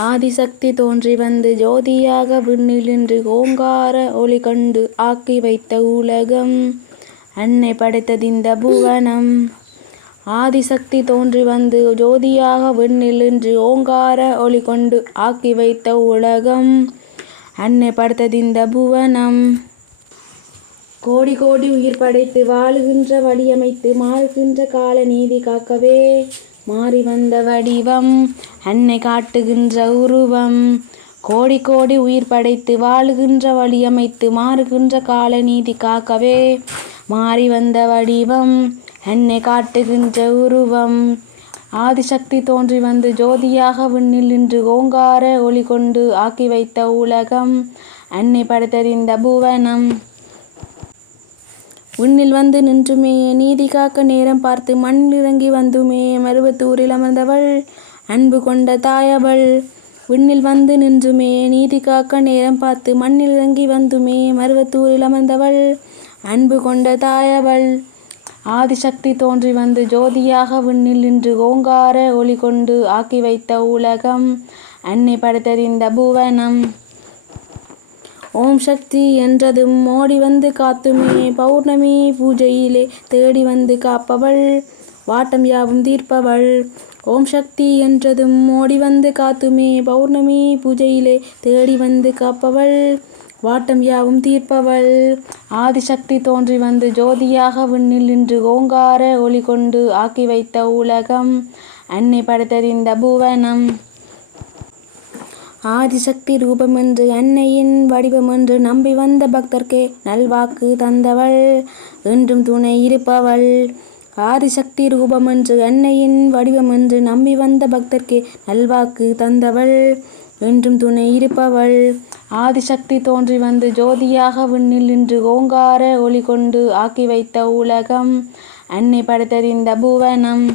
ஆதிசக்தி தோன்றி வந்து ஜோதியாக விண்ணிலின்று ஓங்கார ஒளி கொண்டு ஆக்கி வைத்த உலகம். அன்னை படைத்ததிந்த புவனம். ஆதிசக்தி தோன்றி வந்து ஜோதியாக விண்ணிலின்று ஓங்கார ஒளி கொண்டு ஆக்கி வைத்த உலகம். அன்னை படைத்ததிந்த புவனம். கோடி கோடி உயிர் படைத்து வாழுகின்ற வழியமைத்து மாறுகின்ற கால நீதி காக்கவே மாறி வந்த வடிவம் அன்னை காட்டுகின்ற உருவம். கோடி கோடி உயிர் படைத்து வாழுகின்ற வழியமைத்து மாறுகின்ற கால நீதி காக்கவே. மாறி வந்த வடிவம் அன்னை காட்டுகின்ற உருவம். ஆதிசக்தி தோன்றி வந்து ஜோதியாக விண்ணில் நின்று ஓங்கார ஒளி கொண்டு ஆக்கி வைத்த உலகம் அன்னை படைத்தறிந்த புவனம். விண்ணில் வந்து நின்றுமே நீதி காக்க நேரம் பார்த்து மண்ணில் இறங்கி வந்துமே மருவத்தூரில் அமர்ந்தவள் அன்பு கொண்ட தாயவள். விண்ணில் வந்து நின்றுமே நீதி காக்க நேரம் பார்த்து மண்ணில் இறங்கி வந்துமே மருவத்தூரில் அமர்ந்தவள் அன்பு கொண்ட தாயவள். ஆதிசக்தி தோன்றி வந்து ஜோதியாக விண்ணில் நின்று ஓங்கார ஒளி கொண்டு ஆக்கி வைத்த உலகம் அன்னை படைத்தறிந்த புவனம். ஓம் சக்தி என்றதும் ஓடி வந்து காத்துமே. பௌர்ணமி பூஜையிலே தேடி வந்து காப்பவள். வாட்டம் யாவும் தீர்ப்பவள். ஓம் சக்தி என்றதும் ஓடி வந்து காத்துமே. பௌர்ணமி பூஜையிலே தேடி வந்து காப்பவள். வாட்டம் யாவும் தீர்ப்பவள். ஆதிசக்தி தோன்றி வந்து ஜோதியாக விண்ணில் நின்று ஓங்கார ஒளி கொண்டு ஆக்கி வைத்த உலகம். அன்னை படைத்தறிந்த புவனம். ஆதிசக்தி ரூபமென்று அன்னையின் வடிவமென்று நம்பி வந்த பக்தர்க்கே நல்வாக்கு தந்தவள். என்றும் துணை இருப்பவள். ஆதிசக்தி ரூபமென்று அன்னையின் வடிவமென்று நம்பி வந்த பக்தர்க்கே நல்வாக்கு தந்தவள். என்றும் துணை இருப்பவள். ஆதிசக்தி தோன்றி வந்து ஜோதியாக விண்ணில் நின்று ஓங்கார ஒளி கொண்டு ஆக்கி வைத்த உலகம். அன்னை படைத்தறிந்த புவனம்